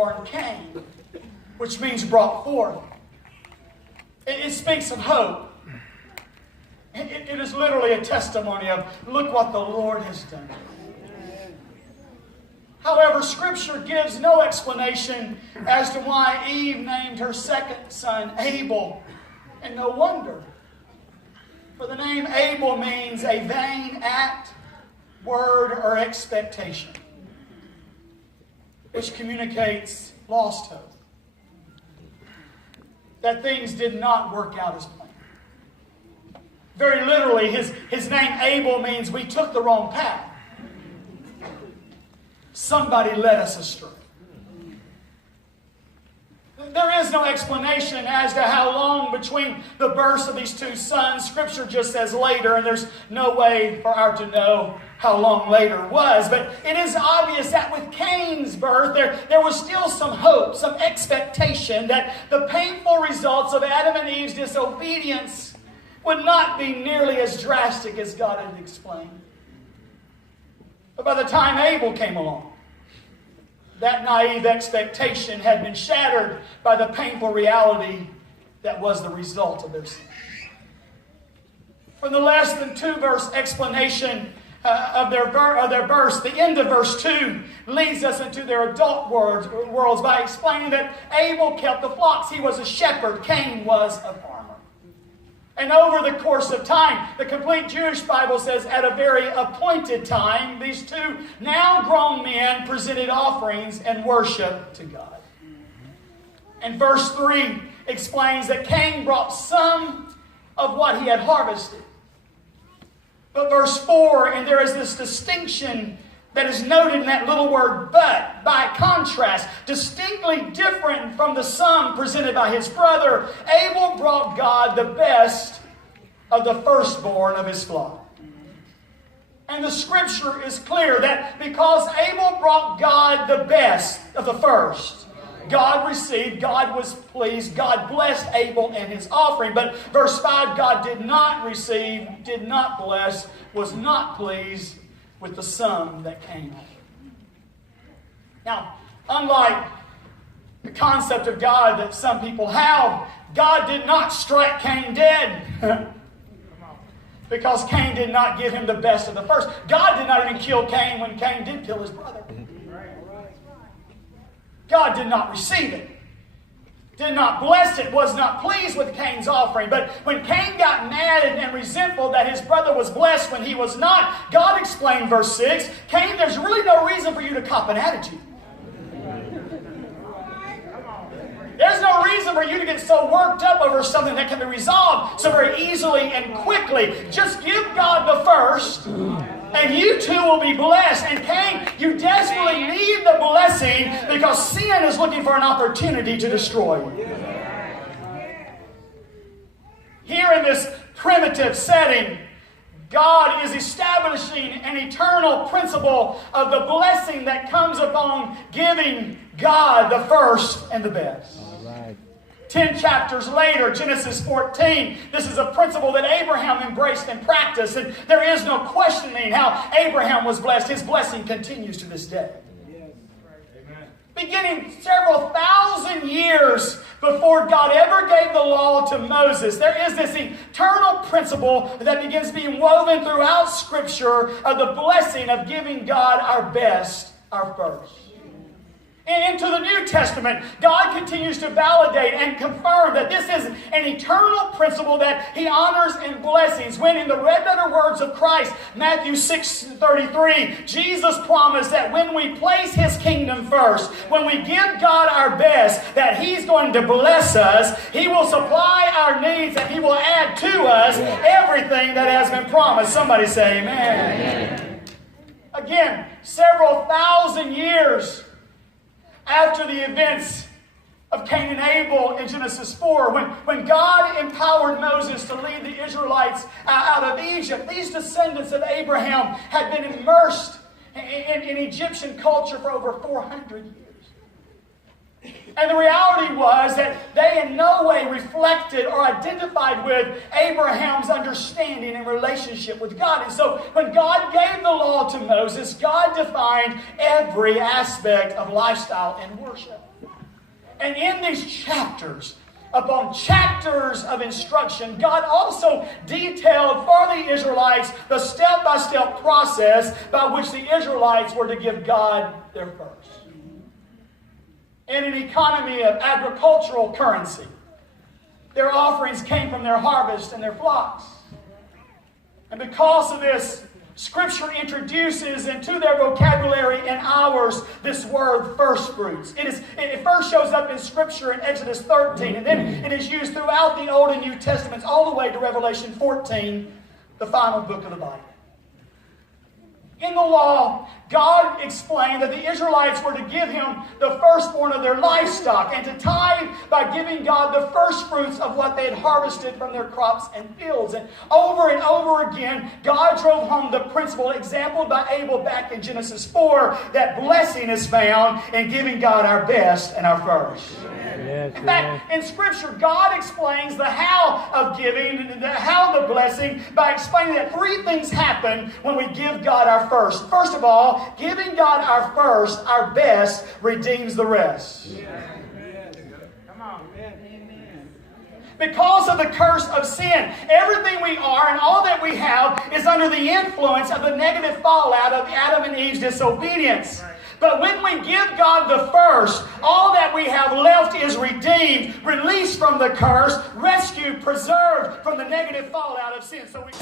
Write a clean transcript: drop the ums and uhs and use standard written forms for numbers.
firstborn Cain, which means brought forth. It speaks of hope. It is literally a testimony of, look what the Lord has done. However, Scripture gives no explanation as to why Eve named her second son Abel. And no wonder. For the name Abel means a vain act, word, or expectation, which communicates lost hope. That things did not work out as planned. Very literally, his name Abel means we took the wrong path. Somebody led us astray. There is no explanation as to how long between the births of these two sons. Scripture just says later, and there's no way for our to know how long later was. But it is obvious that with Cain's birth, there was still some hope, some expectation that the painful results of Adam and Eve's disobedience would not be nearly as drastic as God had explained. But by the time Abel came along, that naive expectation had been shattered by the painful reality that was the result of their sin. From the less than 2-verse explanation of their births, the end of verse 2 leads us into their adult worlds by explaining that Abel kept the flocks. He was a shepherd. Cain was a farmer. And over the course of time, the complete Jewish Bible says at a very appointed time, these two now grown men presented offerings and worship to God. And verse 3 explains that Cain brought some of what he had harvested. But verse 4, and there is this distinction that is noted in that little word but, by contrast, distinctly different from the sum presented by his brother. Abel brought God the best of the firstborn of his flock. And the Scripture is clear that because Abel brought God the best of the first, God received, God was pleased, God blessed Abel and his offering. But verse 5, God did not receive, did not bless, was not pleased with the sum that came. Now, unlike the concept of God that some people have, God did not strike Cain dead because Cain did not give him the best of the first. God did not even kill Cain when Cain did kill his brother. God did not receive it, did not bless it, was not pleased with Cain's offering. But when Cain got mad and resentful that his brother was blessed when he was not, God explained, verse 6, Cain, there's really no reason for you to cop an attitude. There's no reason for you to get so worked up over something that can be resolved so very easily and quickly. Just give God the first, and you too will be blessed. And Cain, you desperately need the blessing because sin is looking for an opportunity to destroy you. Here in this primitive setting, God is establishing an eternal principle of the blessing that comes upon giving God the first and the best. 10 chapters later, Genesis 14, this is a principle that Abraham embraced and practiced, and there is no questioning how Abraham was blessed. His blessing continues to this day. Beginning several thousand years before God ever gave the law to Moses, there is this eternal principle that begins being woven throughout Scripture of the blessing of giving God our best, our first. Into the New Testament, God continues to validate and confirm that this is an eternal principle that He honors and blessings. When in the red letter words of Christ, Matthew 6:33, Jesus promised that when we place His kingdom first, when we give God our best, that He's going to bless us. He will supply our needs and He will add to us everything that has been promised. Somebody say amen. Again, several thousand years after the events of Cain and Abel in Genesis 4, when God empowered Moses to lead the Israelites out of Egypt, these descendants of Abraham had been immersed in Egyptian culture for over 400 years. And the reality was that they in no way reflected or identified with Abraham's understanding and relationship with God. And so when God gave the law to Moses, God defined every aspect of lifestyle and worship. And in these chapters, upon chapters of instruction, God also detailed for the Israelites the step-by-step process by which the Israelites were to give God their first. In an economy of agricultural currency, their offerings came from their harvest and their flocks. And because of this, Scripture introduces into their vocabulary and ours this word first fruits. It first shows up in Scripture in Exodus 13, and then it is used throughout the Old and New Testaments all the way to Revelation 14, the final book of the Bible. In the law, God explained that the Israelites were to give Him the firstborn of their livestock and to tithe by giving God the first fruits of what they had harvested from their crops and fields. And over again, God drove home the principle exampled by Abel back in Genesis 4 that blessing is found in giving God our best and our first. Yes, in fact, in Scripture, God explains the how of giving, the how of the blessing, by explaining that three things happen when we give God our first. First of all, giving God our first, our best, redeems the rest. Come on. Because of the curse of sin, everything we are and all that we have is under the influence of the negative fallout of Adam and Eve's disobedience. But when we give God the first, all that we have left is redeemed, released from the curse, rescued, preserved from the negative fallout of sin. So we